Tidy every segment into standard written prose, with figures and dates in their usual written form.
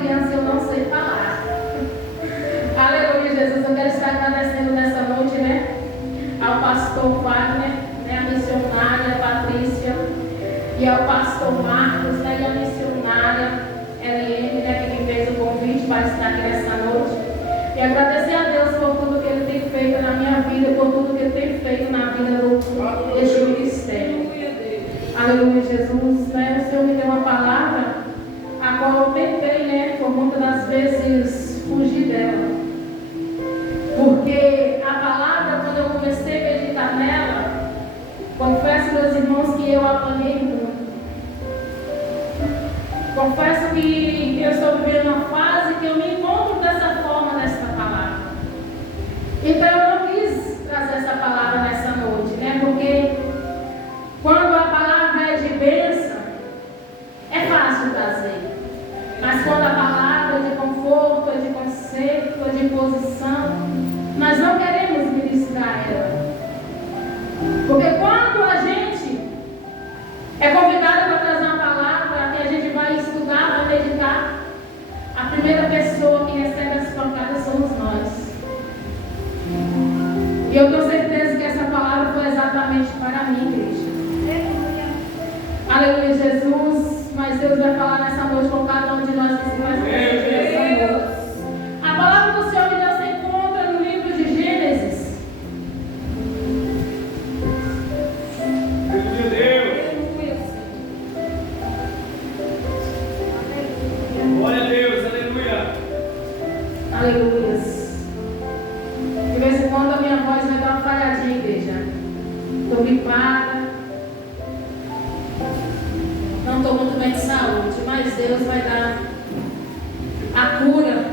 criança e eu não sei falar. Aleluia, Jesus. Eu quero estar agradecendo nessa noite, né? Ao pastor Wagner, né? A missionária Patrícia, e ao pastor Marcos, né? E a missionária LM, né? Que me fez o convite para estar aqui nessa noite. E agradecer a Deus por tudo que Ele tem feito na minha vida, por tudo que Ele tem feito na vida deste ministério. Aleluia, Jesus, né? O Senhor me deu uma palavra, a qual eu tentei, né? Por muitas das vezes fugir dela. Porque a palavra, quando eu comecei a meditar nela, confesso, meus irmãos, que eu apanhei muito. Confesso que eu estou vivendo uma fase que eu me encontro dessa forma nessa palavra. Então eu não quis trazer essa palavra nessa noite, né? Porque quando a palavra é de bênção, é fácil trazer. Mas quando a palavra é de conforto, é de conceito, é de posição, nós não queremos ministrar ela. Porque quando a gente é convidado para trazer uma palavra que a gente vai estudar, vai meditar, a primeira pessoa que recebe as pancadas somos nós. E eu tenho certeza que essa palavra foi exatamente para mim, igreja. Aleluia, Jesus. Mas Deus vai falar nessa noite com cada um de nós que se faz nessa noite. A palavra do Senhor me deu se encontra no livro de Gênesis. Meu Deus. Glória a Deus, aleluia. Aleluia. De vez em quando a minha voz vai dar uma falhadinha, igreja. Estou gripada. Não estou muito bem de saúde, mas Deus vai dar a cura.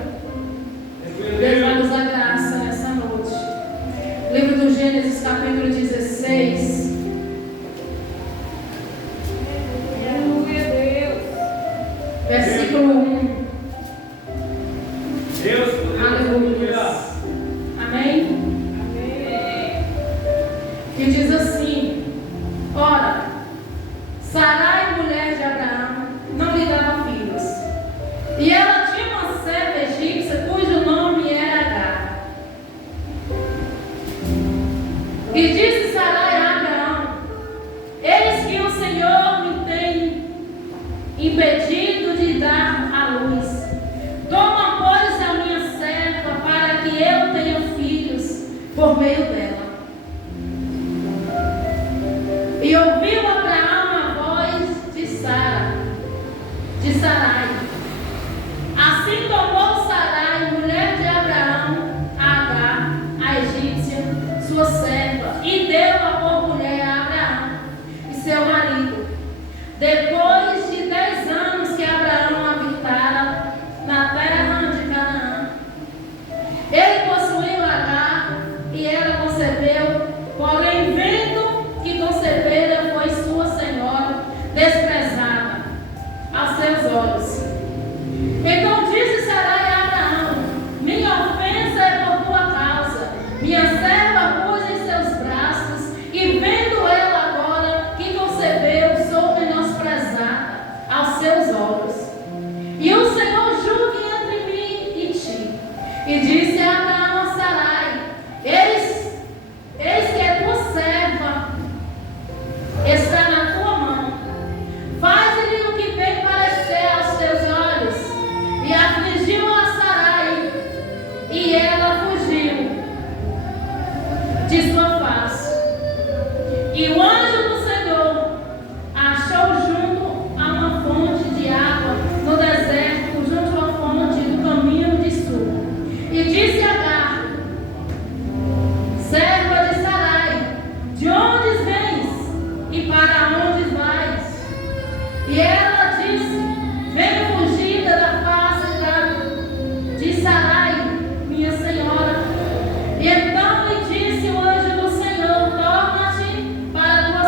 Deus vai nos dar graça nessa noite. Livro do Gênesis, capítulo 16. Versículo 1. Deus, Aleluia. Amém? Que diz assim: ora, Sarai, mulher de Abraão, não lhe dava filhos. E ela tinha uma serva egípcia cujo nome era Agar. E disse Sarai a Abraão: eis que o Senhor me tem impedido de dar à luz. Toma, pois, a minha serva, para que eu tenha filhos por meio dela. E ouviu Abraão a voz de Sarai. Assim tomou Sarai, mulher de Abraão, Agar, a egípcia, sua serva, e deu-a por mulher a Abraão e seu marido. Depois de 10 anos que Abraão habitara na terra de Canaã, ele possuiu Agar e ela concebeu, porém vendo que concebera foi sua senhora desprezada aos seus olhos. Então disse Sarai a Abraão: minha ofensa é por tua causa, minha serva pus em seus braços, e vendo ela agora que concebeu, sou menosprezada aos seus olhos. E o Senhor julgue entre mim e ti. E disse a Abraão a Sarai: eis que a tua serva está na tua mão. Faz-lhe o que bem parecer aos teus olhos. E afligiu a Sarai, e ela fugiu de sua face. E o anjo do Senhor a achou junto a uma fonte de água no deserto, junto à fonte do caminho de sul. E disse a Agar, serva de Sarai: de onde vens e para onde vais? E ela disse: venho fugida da face de Sarai, minha senhora. E então lhe disse o anjo do Senhor: torna-te para a tua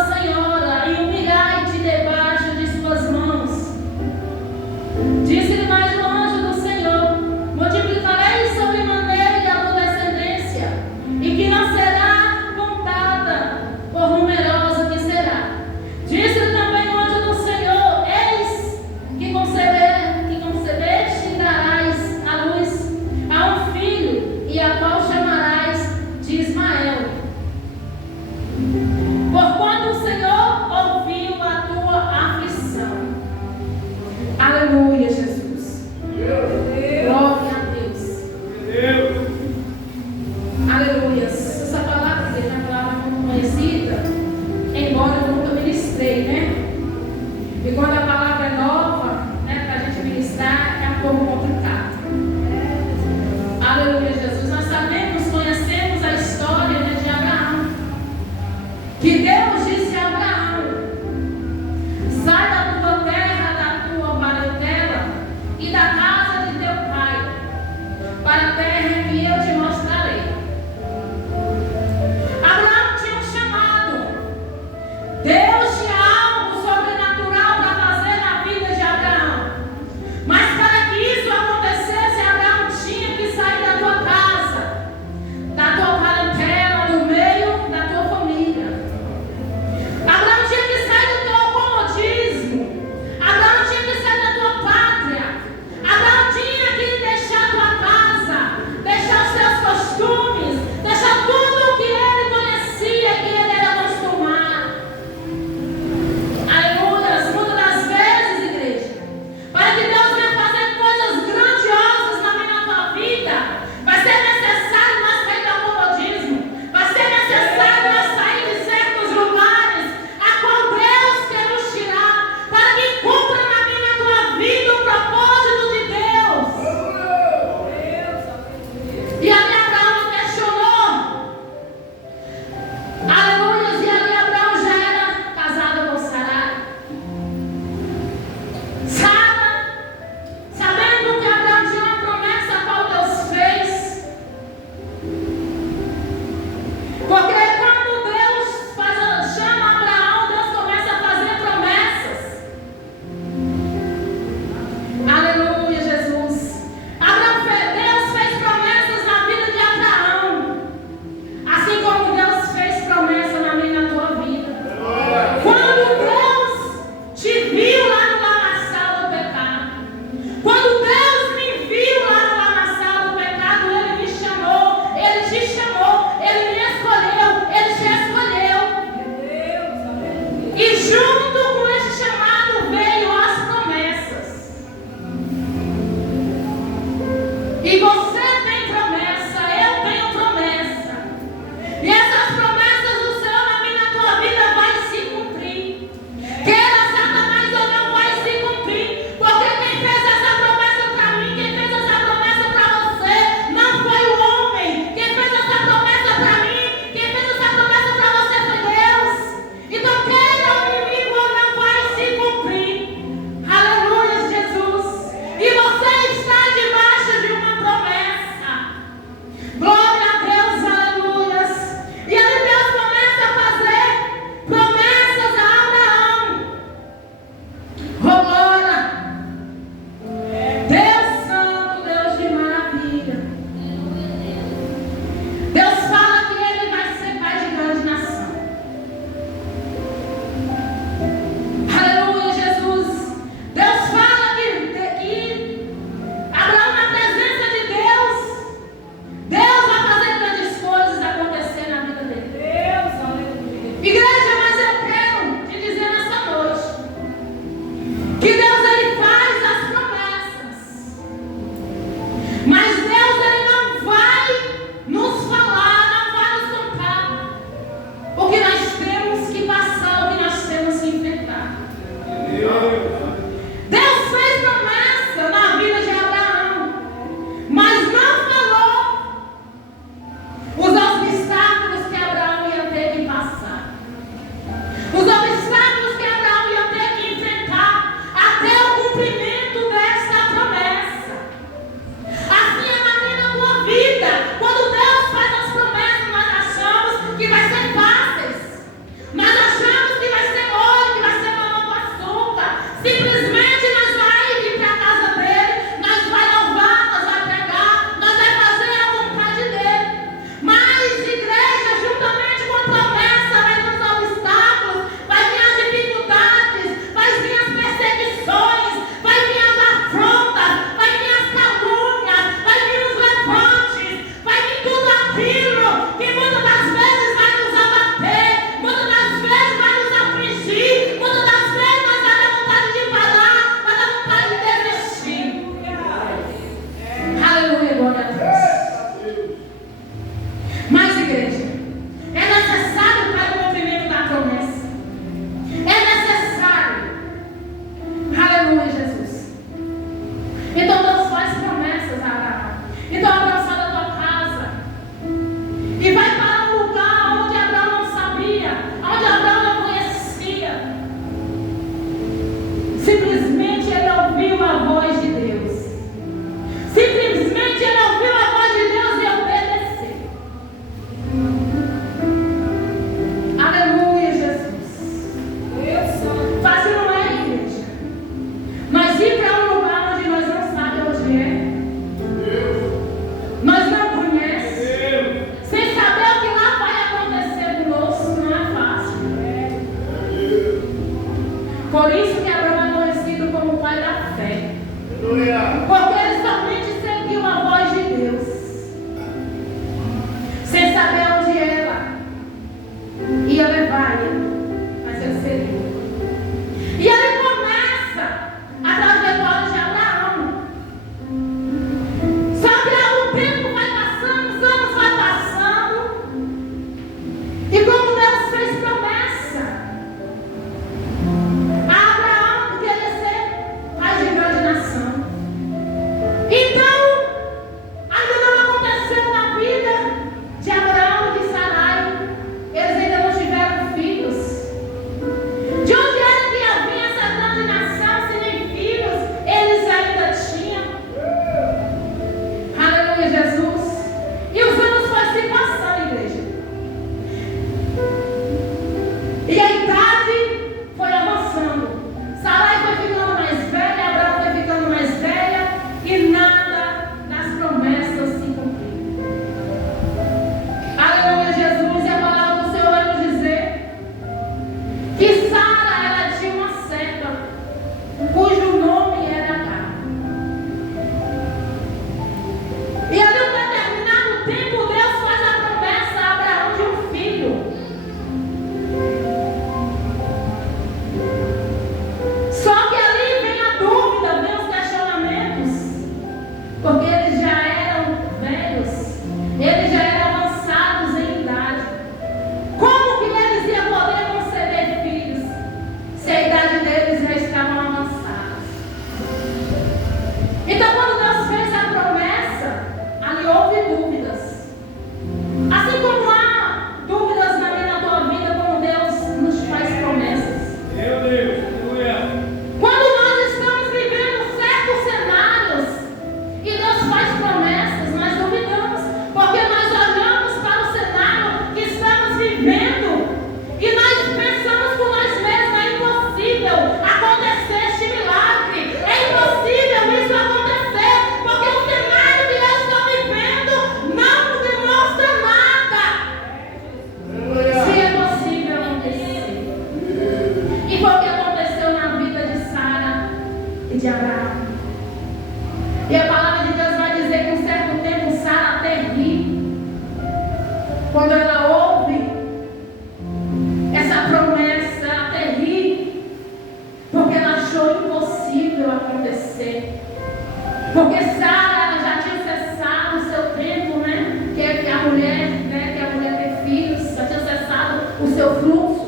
seu fluxo.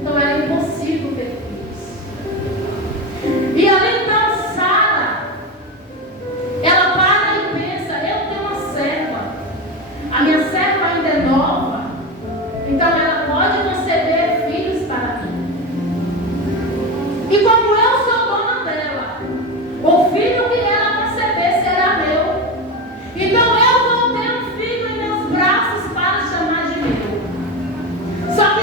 Então era impossível ter filhos. E ali então Sara, ela para e pensa: eu tenho uma serva, a minha serva ainda é nova, então ela pode conceber filhos para mim. E como eu sou dona dela, o filho que ela conceber será meu. Então eu vou ter um filho em meus braços para chamar de meu. Só que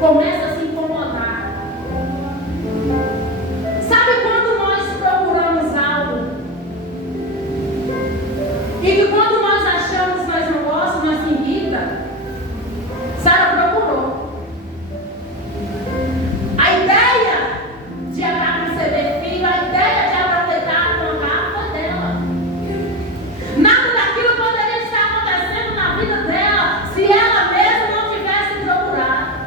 começa a se incomodar. Sabe quando nós procuramos algo e que quando nós achamos que nós não gostamos, nós se irrita? Sara procurou. A ideia de Abraão conceber filho, a ideia de Abraão deitar com Agar foi dela. Nada daquilo poderia estar acontecendo na vida dela se ela mesma não tivesse procurado.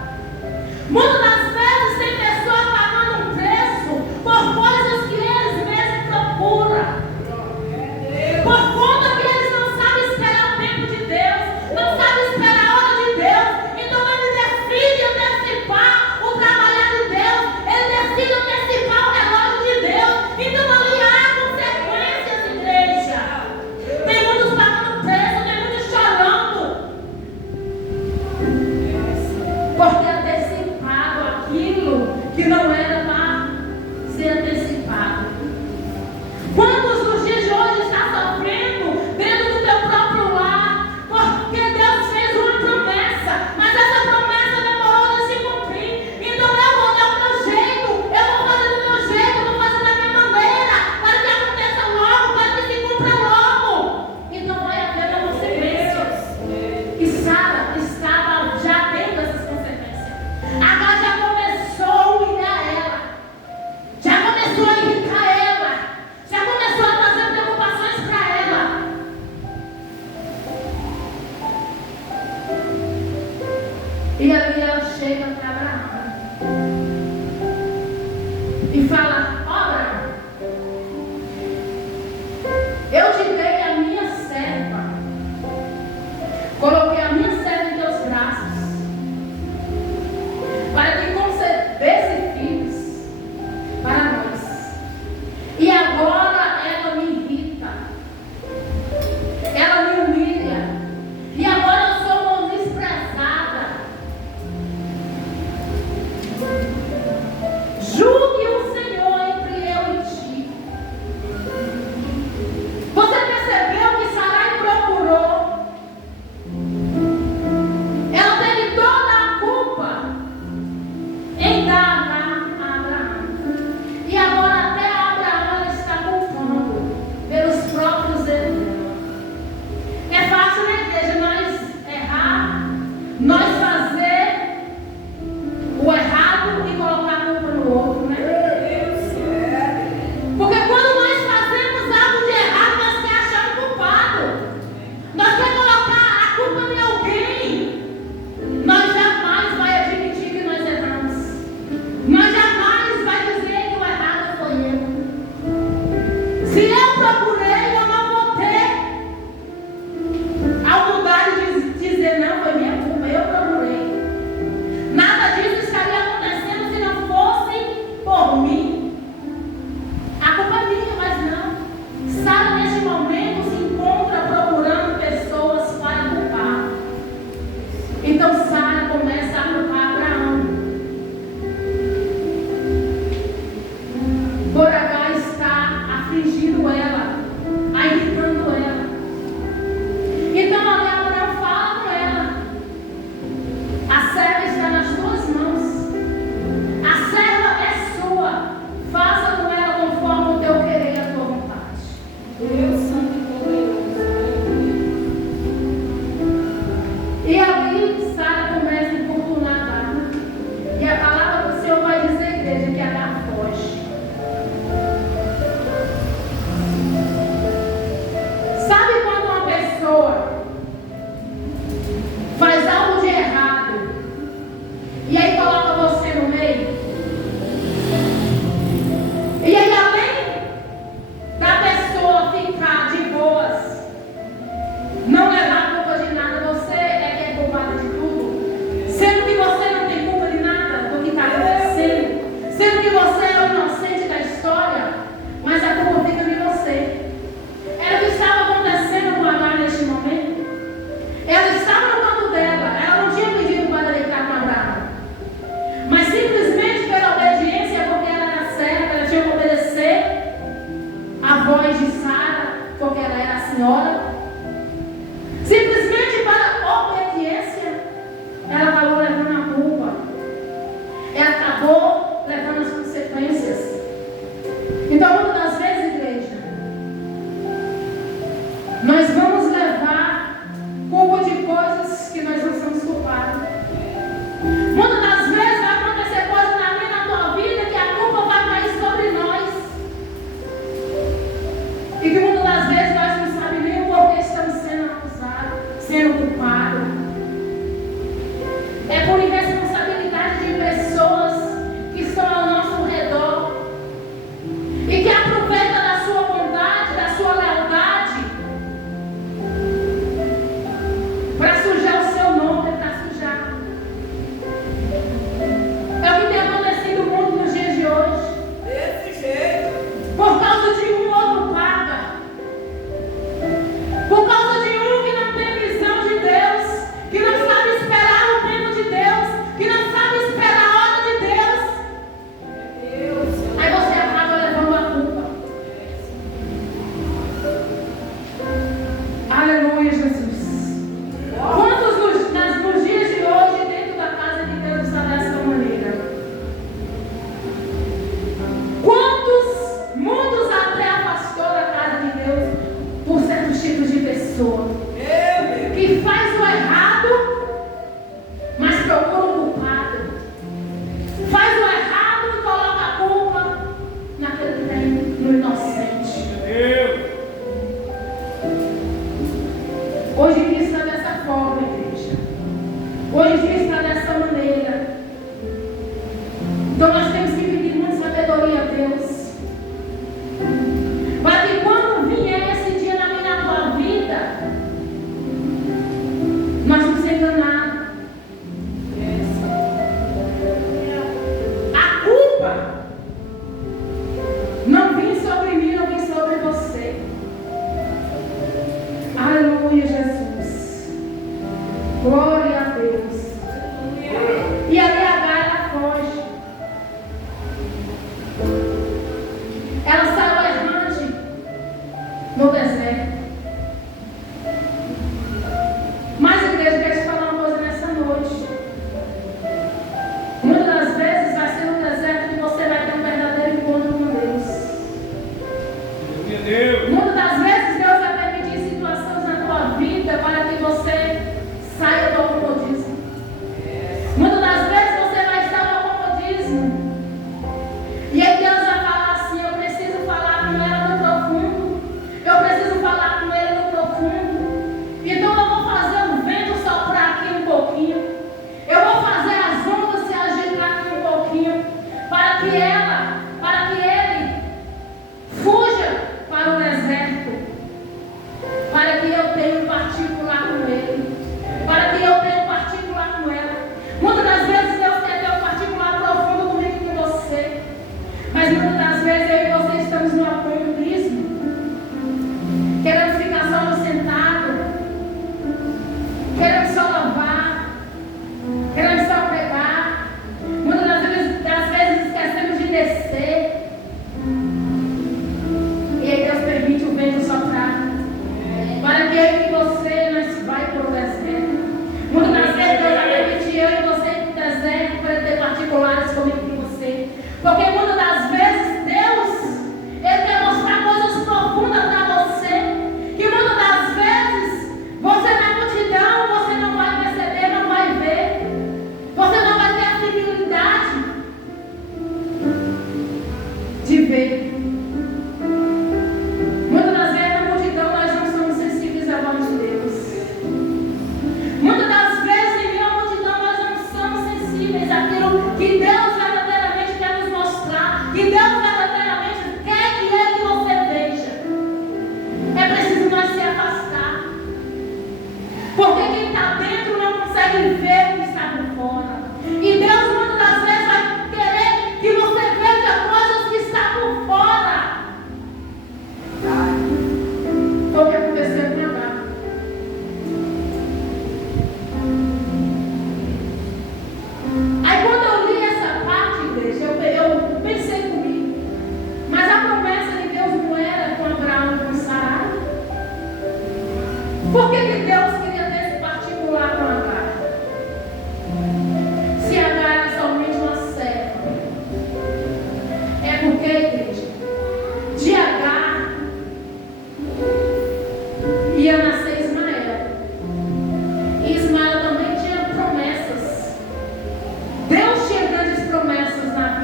Muitas das vezes tem pessoas pagando um preço por coisas que eles mesmos procuram. Por conta que eles não sabem esperar o tempo de Deus, não sabem esperar a hora de Deus. Então ele decide antecipar o trabalhar de Deus, ele decide antecipar o relógio de Deus. Então ali há consequências, igreja. Tem muitos pagando preço, tem muitos chorando, porque anteciparam aquilo que não era para ser antecipado. Quantos nos dias de hoje está sofrendo dentro do teu próprio lar? Porque Deus fez uma promessa, mas essa promessa demorou de se cumprir. Então eu vou dar o meu jeito, eu vou fazer do meu jeito, eu vou fazer da minha maneira, para que aconteça logo, para que se cumpra logo. Então vai haver consequências. E Sara estava já dentro dessas consequências. Agora já começou a humilhar ela, já começou a irritar ela, já começou a trazer preocupações para ela. E ali ela chega para Abraão e fala: ó Abraão, eu te dei a minha serva, coloquei a minha serva em teus braços, para que concebesse filhos para nós. E agora ela me irrita, ela me humilha, e agora eu sou uma desprezada. Julgue o Senhor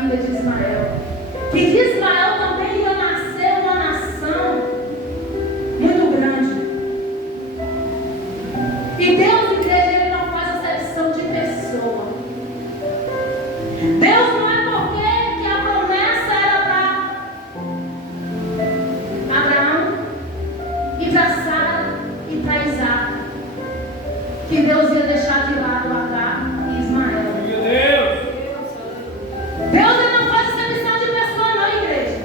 vida de Ismael. Que de Ismael também ia nascer uma nação muito grande. E Deus, igreja, Ele não faz acepção de pessoa. Deus não é porque que a promessa era para Abraão e para Sara e para Isaac, que Deus ia deixar de lado Agar e Ismael. Meu Deus! Deus ele não faz acepção de pessoa, não, igreja.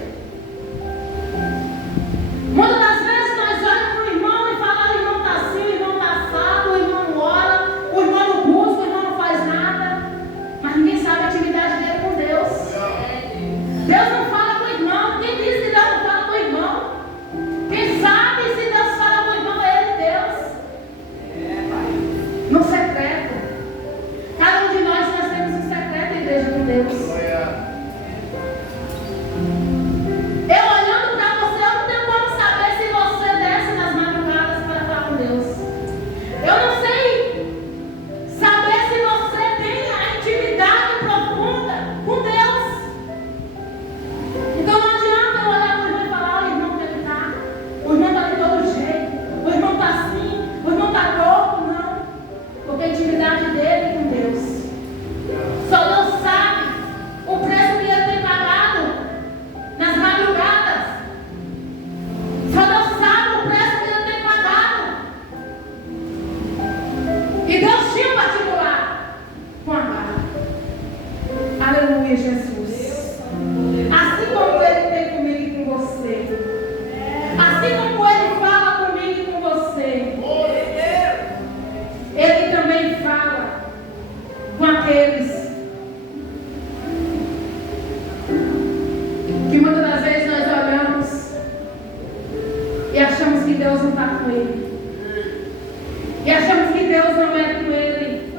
Muitas das vezes nós olhamos para o irmão e falamos: o irmão está assim, o irmão está assado, o irmão não ora, o irmão não busca, o irmão não faz nada. Mas ninguém sabe a atividade dele com Deus. Deus não fala com o irmão. Quem diz que Deus não fala com o irmão? Quem sabe se Deus fala com o irmão é Ele, Deus. No secreto. Cada um de nós temos um secreto, igreja, com Deus. Eu olhando para você, eu não tenho como saber se você desce nas madrugadas para falar com Deus. Eu não sei saber se você tem a intimidade profunda com Deus. Então não adianta eu olhar para o irmão e falar: o irmão deve estar, o irmão está de todo jeito, o irmão está assim, o irmão está louco. Não, porque a intimidade dele com Deus. Só Deus sabe o preço que ele tem pagado nas madrugadas. Só Deus sabe o preço que ele tem pagado. E Deus tinha um particular com Agar. Aleluia, Jesus. Assim como Ele tem comigo e com você, assim como Ele fala comigo e com você, Ele também fala com aqueles que muitas das vezes nós olhamos e achamos que Deus não está com ele. E achamos que Deus não é com ele.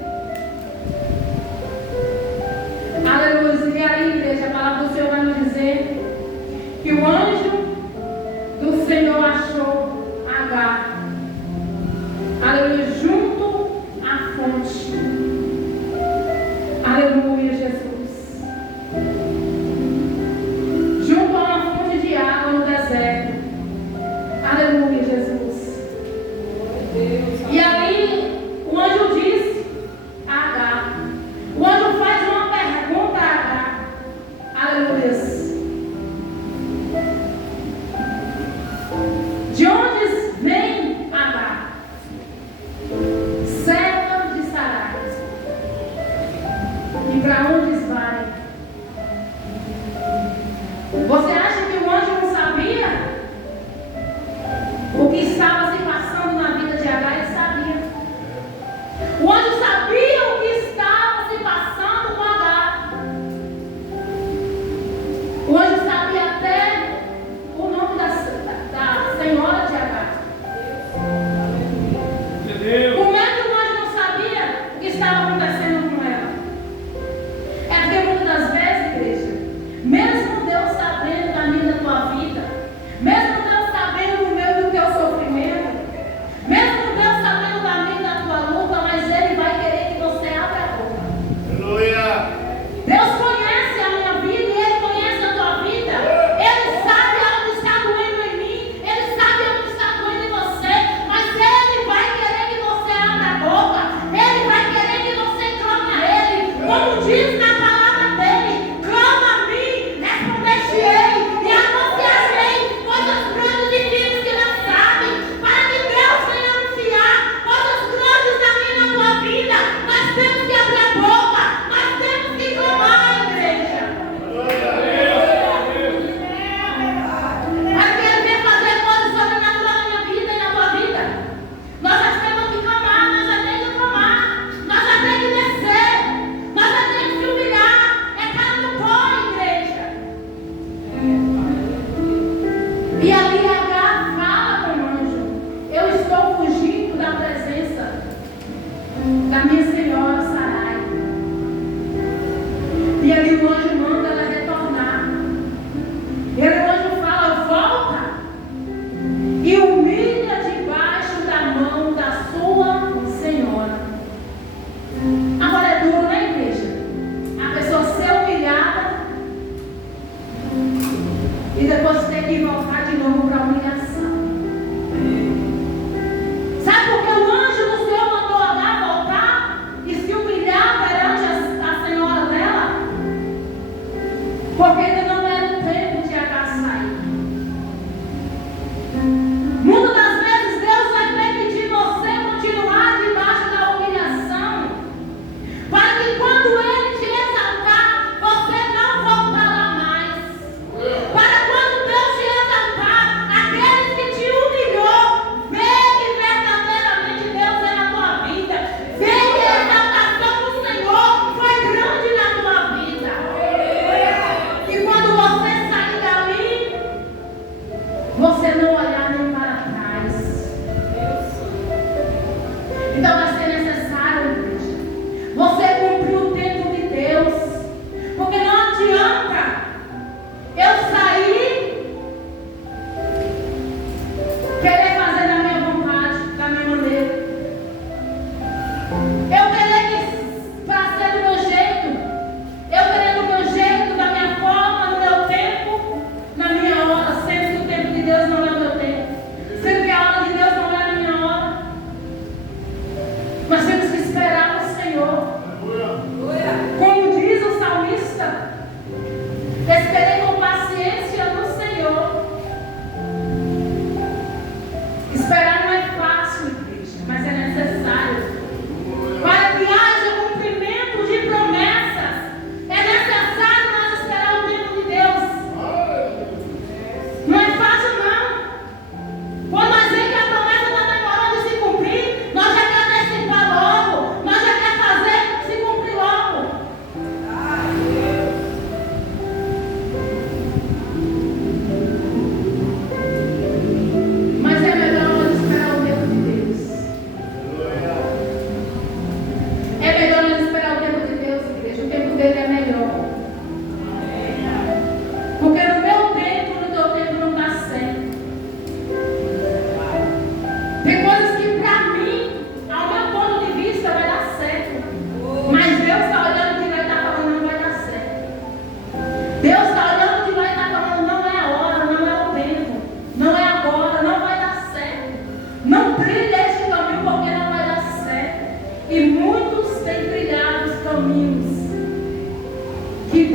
Aleluia. E aí, igreja, a palavra do Senhor vai nos dizer que o anjo do Senhor achou Agar. Aleluia. Junto à fonte. Aleluia, Jesus. Junto a uma fonte de água no deserto. Aleluia, Jesus. E ali o anjo disse a Agar. O anjo faz uma pergunta a Agar. Aleluia. De onde vem Agar? Serva de Sarai. E para onde vai? Você acha que o anjo não sabia o que estava se passando na vida de Agar? Ele sabia. O anjo sabia o que estava se passando com Agar. O anjo sabia até o nome da senhora de Agar. Meu Deus! Como é que o anjo não sabia o que estava acontecendo com ela? É porque muitas das vezes, igreja, mesmo Deus sabendo da minha e da tua vida, mesmo Deus sabendo do meu e do teu sofrimento, mesmo Deus sabendo da minha e da tua luta, mas Ele vai querer que você abra a boca. Aleluia! Deus conhece a minha vida e Ele conhece a tua vida. Ele sabe onde está doendo em mim, Ele sabe onde está doendo em você, mas Ele vai querer que você abra a boca. Ele vai querer que você clame a Ele, como diz na palavra dele: clama a mim, responder-te-ei e anunciar-ei coisas grandes e firmes que não sabem, para que Deus venha anunciar coisas grandes na minha e na tua vida. Nós temos que abrir a boca, nós temos que clamar, igreja. Mas Ele vem fazer coisas sobrenaturais na minha vida e na tua vida. Nós já temos que clamar, nós já temos que clamar, nós já temos que descer, nós já temos que humilhar. É cara no pó, igreja. E ali Agar fala com o anjo: eu estou fugindo da presença da minha senhora Sarai. E ali o anjo manda ela retornar. E ali o anjo fala: volta e humilha debaixo da mão da sua senhora. Agora é duro, né, igreja? A pessoa ser humilhada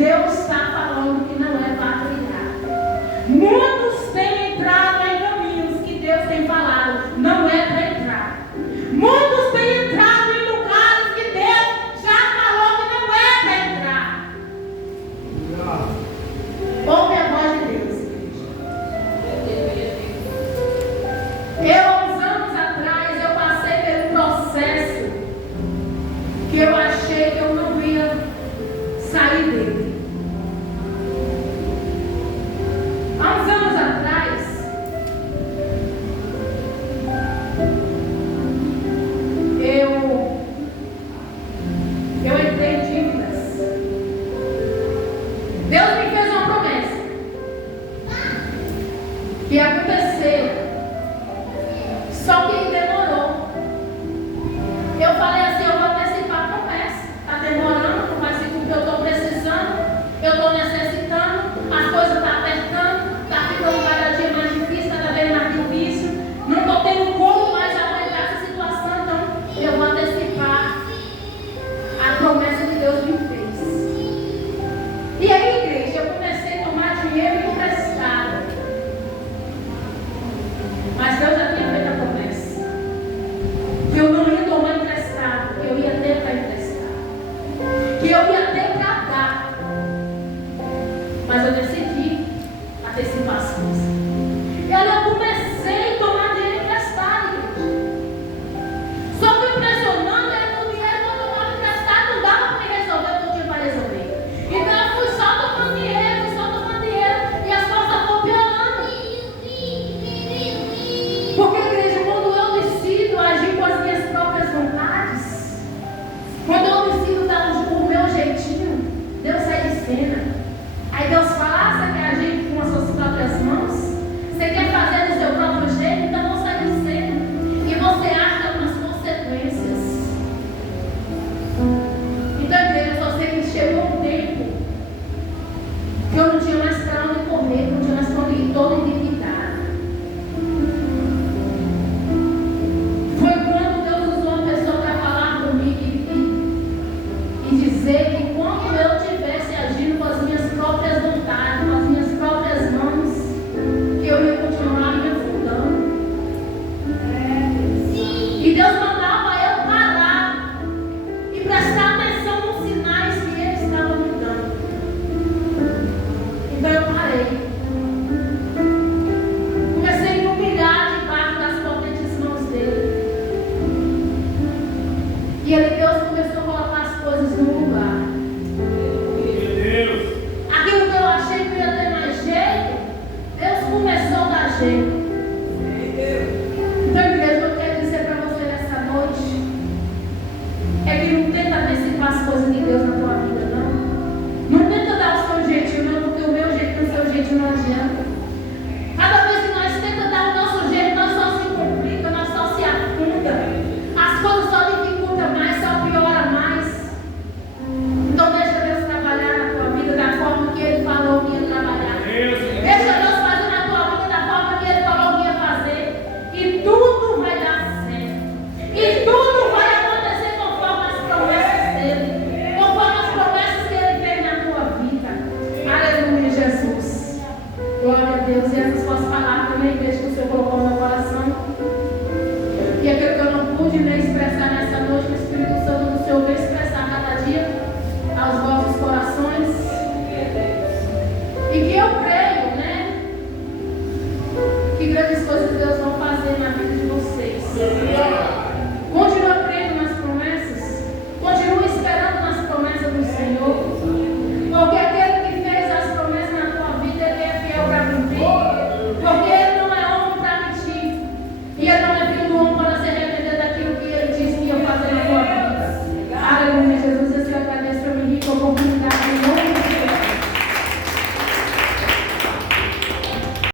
Deus está falando que não é para trilhar. Muitos têm entrado em caminhos que Deus tem falado, não é para entrar. Muitos têm entrado em lugares que Deus já falou que não é para entrar. Ouve a voz de Deus. Uns anos atrás, eu passei pelo processo que eu achei que eu não ia sair dele. Há uns anos atrás, eu entrei em dívidas. Deus me fez uma promessa que ia acontecer.